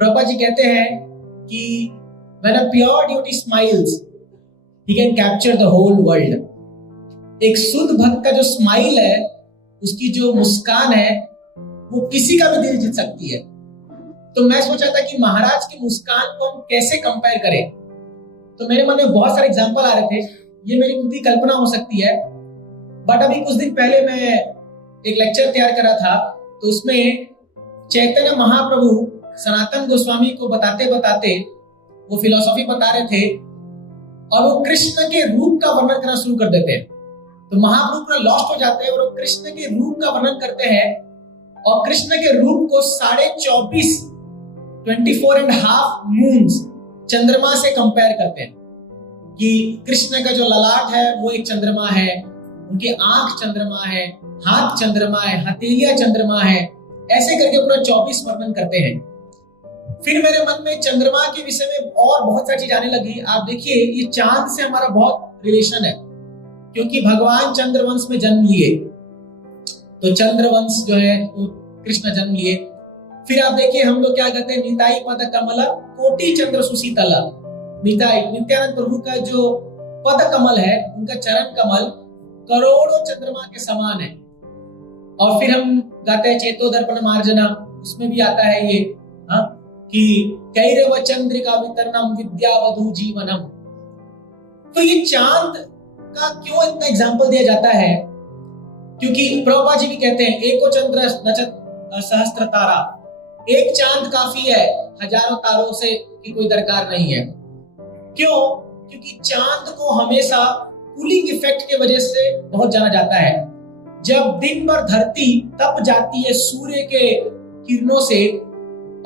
प्रभुपाद जी कहते हैं कि when a pure devotee smiles, he can capture the whole world. एक शुद्ध भक्त का जो स्माइल है, उसकी जो मुस्कान है, वो किसी का भी दिल जीत सकती है। तो मैं सोचा था कि महाराज की मुस्कान को हम कैसे कंपेयर करें। तो मेरे मन में बहुत सारे एग्जांपल आ रहे थे। ये मेरी खुद की कल्पना हो सकती है, बट अभी कुछ दिन पहले मैं एक लेक्चर तैयार करा था, तो उसमें चैतन्य महाप्रभु सनातन गोस्वामी को बताते बताते वो फिलॉसफी बता रहे थे और वो कृष्ण के रूप का वर्णन करना शुरू कर देते हैं। तो महाप्रभु पूरा लॉस्ट हो जाते हैं और वो कृष्ण के रूप का वर्णन करते हैं और कृष्ण के रूप को 24.5 मून्स चंद्रमा से कंपेयर करते हैं कि कृष्ण का जो ललाट है वो एक चंद्रमा है, उनके आंख चंद्रमा है, हाथ चंद्रमा है, हथेलियां चंद्रमा है, ऐसे करके पूरा 24 वर्णन करते हैं। फिर मेरे मन में चंद्रमा के विषय में और बहुत सारी चीज आने लगी। आप देखिए, ये चांद से हमारा बहुत रिलेशन है, क्योंकि भगवान चंद्रवंश में जन्म लिए, तो चंद्रवंश जो है वो कृष्ण जन्म लिए। फिर आप देखिए, हम लोग क्या कहते हैं, निताई पद कमल कोटि चंद्र सुशीतल। निताई नित्यानंद प्रभु का जो पद कमल है, उनका चरण कमल करोड़ों चंद्रमा के समान है। और फिर हम गाते हैं चेतो दर्पण मार्जना, उसमें भी आता है ये कि कैरव चंद्रिका वितरणम विद्यावधु जीवनम। तो ये चांद का क्यों इतना एग्जाम्पल दिया जाता है? क्योंकि प्रभुपाद जी भी कहते हैं एको चंद्र नचत सहस्त्र तारा, एक चांद काफी है, हजारों तारों से की कोई दरकार नहीं है। क्यों? क्योंकि चांद को हमेशा कूलिंग इफेक्ट की वजह से बहुत जाना जाता है। जब दिन भर धरती तप जाती है सूर्य के किरणों से,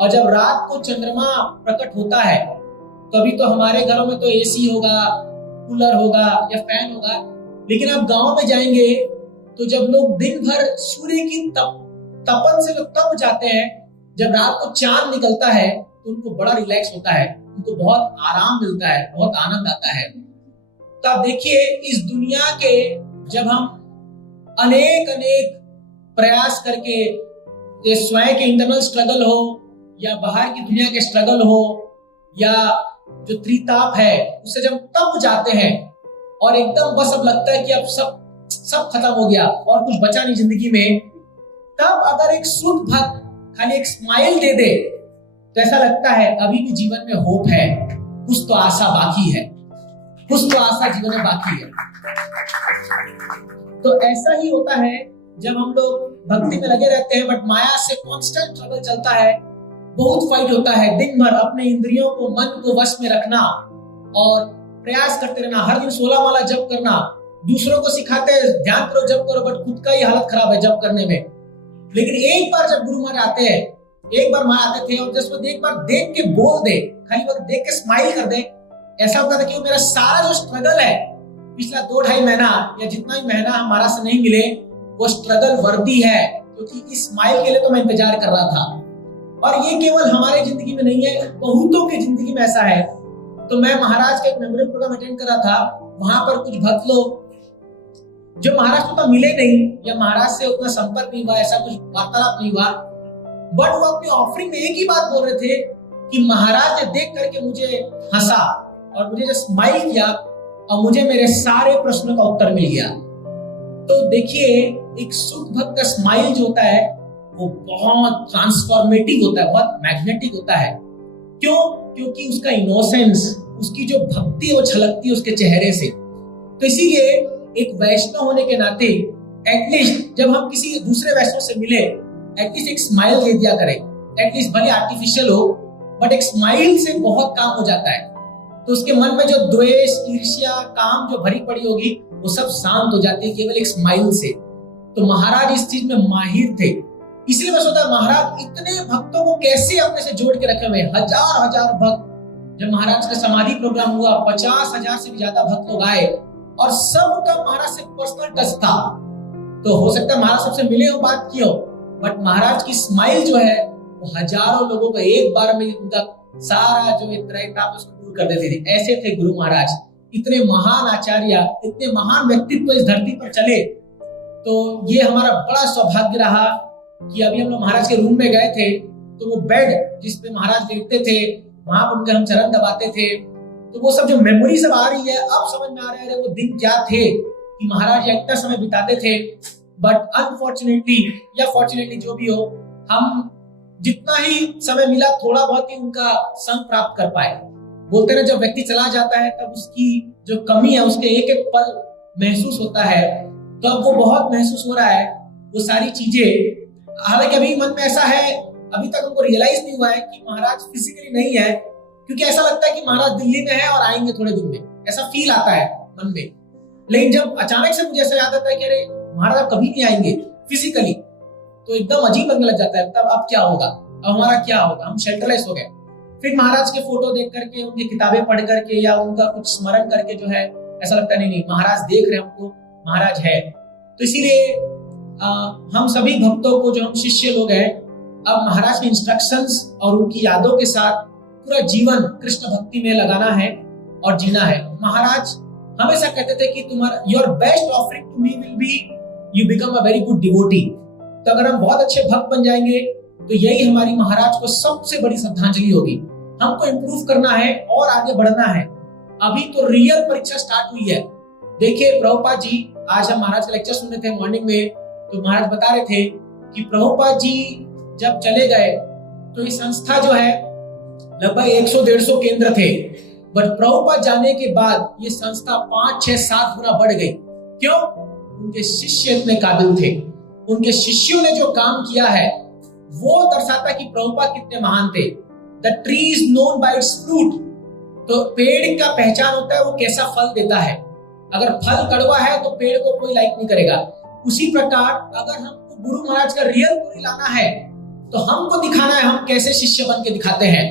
और जब रात को चंद्रमा प्रकट होता है, तो अभी तो हमारे घरों में तो एसी होगा, कूलर होगा या फैन होगा, लेकिन आप गांव में जाएंगे तो जब लोग दिन भर सूर्य की तपन से लोग तप जाते हैं, जब रात को चांद निकलता है तो उनको बड़ा रिलैक्स होता है, उनको बहुत आराम मिलता है, बहुत आनंद आता है। तो आप देखिए, इस दुनिया के जब हम अनेक प्रयास करके, ये स्वयं के इंटरनल स्ट्रगल हो या बाहर की दुनिया के स्ट्रगल हो या जो त्रिताप है, उससे जब तप जाते हैं और एकदम बस अब लगता है कि अब सब खत्म हो गया और कुछ बचा नहीं जिंदगी में, तब अगर एक शुद्ध भक्त खाली एक स्माइल दे दे तो ऐसा लगता है अभी भी जीवन में होप है, कुछ तो आशा बाकी है, कुछ तो आशा जीवन में बाकी है। तो ऐसा ही होता है जब हम लोग भक्ति में लगे रहते हैं, बट माया से कांस्टेंट स्ट्रगल चलता है, बहुत फाइट होता है। दिन भर अपने इंद्रियों को, मन को वश में रखना और प्रयास करते रहना, हर दिन 16 माला जप करना। दूसरों को सिखाते हैं ध्यान करो, जप करो, बट खुद का ही हालत खराब है जप करने में। लेकिन एक बार जब गुरु महाराज आते हैं, एक बार महाराज आते थे और जब एक बार देख के बोल दे, खाली बार देख के स्माइल कर दे, ऐसा होता था कि मेरा सारा जो स्ट्रगल है पिछला 2-2.5 महीना या जितना भी महीना हमारा से नहीं मिले, वो स्ट्रगल वर्दी है, क्योंकि इस स्माइल के लिए तो मैं इंतजार कर रहा था। और ये केवल हमारे जिंदगी में नहीं है, बहुतों की जिंदगी में ऐसा है। तो मैं महाराज का एक मेमोरियल प्रोग्राम अटेंड कर रहा था, वहां पर कुछ भक्त लोग जो महाराज को तो मिले नहीं या महाराज से उतना संपर्क नहीं हुआ, ऐसा कुछ वार्तालाप नहीं हुआ, बट वो अपनी ऑफरिंग में एक ही बात बोल रहे थे कि महाराज ने देख करके मुझे हंसा और मुझे जो स्माइल किया और मुझे मेरे सारे प्रश्नों का उत्तर मिल गया। तो देखिए, एक शुद्ध भक्त का स्माइल जो होता है वो बहुत ट्रांसफॉर्मेटिव होता है, बहुत मैग्नेटिक होता है। क्यों? क्योंकि उसका इनोसेंस, उसकी जो भक्ति वो झलकती है उसके चेहरे से। तो इसीलिए एक वैष्णव होने के नाते एटलीस्ट जब हम किसी दूसरे वैष्णव से मिले, एटलीस्ट एक स्माइल दे दिया करें। एटलीस्ट भले आर्टिफिशियल हो, बट एक स्माइल से बहुत काम हो जाता है। तो उसके मन में जो द्वेष, ईर्ष्या, काम जो भरी पड़ी होगी, वो सब शांत हो जाती है केवल एक स्माइल से। तो महाराज इस चीज में माहिर थे। इसलिए मैं सोचा महाराज इतने भक्तों को कैसे अपने से जोड़ के रखे हुए, हजार भक्त। जब महाराज का समाधि प्रोग्राम हुआ, 50,000 से भी ज्यादा भक्त लोग आए और सबका महाराज से पर्सनल टच था। तो हो सकता है महाराज सबसे मिले हो, बात की हो, बट महाराज की स्माइल जो है वो हजारों लोगों को एक बार में उनका सारा जो त्रैताप उसको दूर कर देते थे। ऐसे थे गुरु महाराज। इतने महान आचार्य, इतने महान व्यक्तित्व इस धरती पर चले। तो ये हमारा बड़ा सौभाग्य रहा कि अभी हम लोग महाराज के रूम में गए थे तो वो बेड जिस पे महाराज लेटते थे, वहां पर उनके हम चरण दबाते थे, तो वो सब जो मेमोरी सब आ रही है, अब समझ में आ रहा है वो दिन क्या थे कि महाराज इतना समय बिताते थे। बट अनफॉर्चुनेटली या फॉर्चुनेटली जो भी हो, हम जितना ही समय मिला थोड़ा बहुत ही उनका संग प्राप्त कर पाए। बोलते ना, जब व्यक्ति चला जाता है तब उसकी जो कमी है उसके एक एक पल महसूस होता है, तो अब वो बहुत महसूस हो रहा है वो सारी चीजें। हालांकि अभी मन में ऐसा है, अभी तक हमको रियलाइज नहीं हुआ है कि महाराज फिजिकली नहीं है, क्योंकि ऐसा लगता है कि महाराज दिल्ली में है और आएंगे थोड़े दिन में, ऐसा फील आता है मन में। लेकिन जब अचानक से मुझे ऐसा याद आता है कि अरे महाराज कभी नहीं आएंगे फिजिकली, तो एकदम अजीब लगने लग जाता है। तब अब क्या होगा, अब हमारा क्या होगा, हम शेल्टरलेस हो गए। फिर महाराज के फोटो देख करके, उनकी किताबें पढ़ करके या उनका कुछ स्मरण करके जो है ऐसा लगता है नहीं महाराज देख रहे हैं हमको, महाराज है। तो इसीलिए हम सभी भक्तों को, जो हम शिष्य लोग हैं, अब महाराज के इंस्ट्रक्शंस और उनकी यादों के साथ पूरा जीवन कृष्ण भक्ति में लगाना है और जीना है। महाराज हमेशा कहते थे कि तुम्हारा your best offering to me will be you become a very good devotee. तो अगर हम बहुत अच्छे भक्त बन जाएंगे तो यही हमारी महाराज को सबसे बड़ी श्रद्धांजलि होगी। हमको इम्प्रूव करना है और आगे बढ़ना है। अभी तो रियल परीक्षा स्टार्ट हुई है। देखिए प्रभुपाद जी, आज हम महाराज का लेक्चर सुन रहे थे मॉर्निंग में, तो महाराज बता रहे थे कि प्रभुपाद जी जब चले गए तो ये संस्था जो है लगभग 100-150 केंद्र थे, बट प्रभुपाद जाने के बाद ये संस्था 5-6-7 गुना बढ़ गई। क्यों? उनके शिष्य इतने काबिल थे। उनके शिष्यों ने जो काम किया है वो दर्शाता कि प्रभुपाद कितने महान थे। The tree is known by it's fruit. तो पेड़ का पहचान होता है वो कैसा फल देता है। अगर फल कड़वा है तो पेड़ को कोई लाइक नहीं करेगा। उसी प्रकार अगर हमको गुरु महाराज का रियल गुरु लाना है तो हमको दिखाना है हम कैसे शिष्य बन के दिखाते हैं।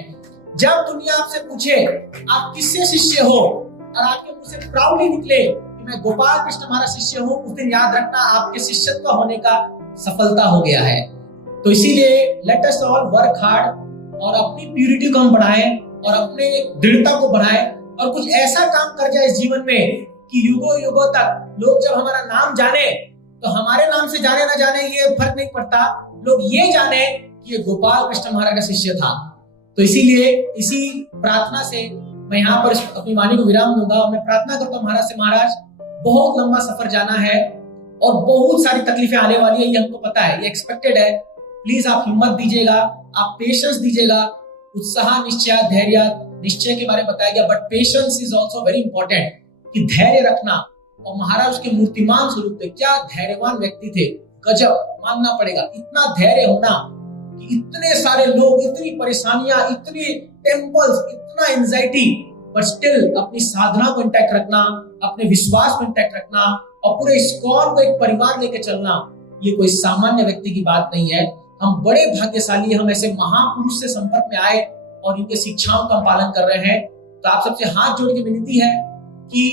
जब दुनिया आपसे पूछे आप किससे शिष्य हो और आपके मुंह से प्राउडली निकले कि मैं गोपाल कृष्ण महाराज शिष्य हूं, उस दिन याद रखना आपके शिष्यत्व होने का सफलता हो गया है। तो इसीलिए let us all work hard और अपनी प्यूरिटी को हम बढ़ाएं और अपने दृढ़ता को बढ़ाएं और कुछ ऐसा काम कर जाए इस जीवन में कि युगों युगों तक लोग जब हमारा नाम जाने तो हमारे नाम से जाने ना जाने ये फर्क नहीं पड़ता, लोग ये जाने कि ये गोपाल कृष्ण महाराज का शिष्य था। तो इसीलिए इसी प्रार्थना से मैं यहाँ पर अपनी वाणी को विराम दूंगा। मैं प्रार्थना करता हूँ महाराज से, महाराज बहुत लंबा सफर जाना है और बहुत सारी तकलीफें आने वाली है, ये हमको पता है, ये एक्सपेक्टेड है। प्लीज आप हिम्मत दीजिएगा, आप पेशेंस दीजिएगा। उत्साह, निश्चय, धैर्य, निश्चय के बारे में बताया गया, but patience is also very important, कि धैर्य रखना। और महाराज उसके मूर्तिमान स्वरूप थे, क्या धैर्यवान व्यक्ति थे, गजब मानना पड़ेगा। इतना धैर्य होना कि इतने सारे लोग, इतनी परेशानियां, इतनी टेम्पल्स, इतना एंजाइटी, पर स्टिल अपनी साधना को इंटैक्ट रखना, अपने विश्वास को इंटैक्ट रखना और पूरे इस्कॉन को एक परिवार लेके चलना, ये कोई सामान्य व्यक्ति की बात नहीं है। हम बड़े भाग्यशाली, हम ऐसे महापुरुष से संपर्क में आए और इनके शिक्षाओं का पालन कर रहे हैं। तो आप सबसे हाथ जोड़ के विनती है कि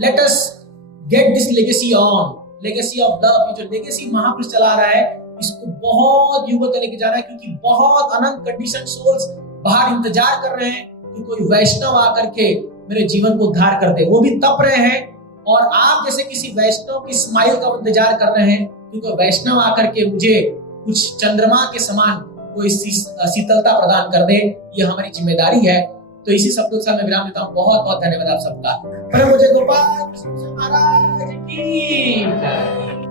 let us get this legacy on, legacy of love. जो लेगेसी महापुरुष चला रहा है इसको बहुत युगों तक लेके जाना है, क्योंकि बहुत अनंत कंडीशन सोल्स बाहर इंतजार कर रहे हैं कि कोई वैष्णव आकर के मेरे जीवन को उद्धार कर दे। वो भी तप रहे हैं और आप जैसे किसी वैष्णव की स्माइल का इंतजार कर रहे हैं, क्योंकि वैष्णव आकर के मुझे कुछ चंद्रमा के समान कोई शीतलता प्रदान कर दे, ये हमारी जिम्मेदारी है। तो इसी शब्दों के साथ मैं विराम देता हूँ। बहुत बहुत धन्यवाद आप सबका। मुझे गोपाल कृष्ण महाराज की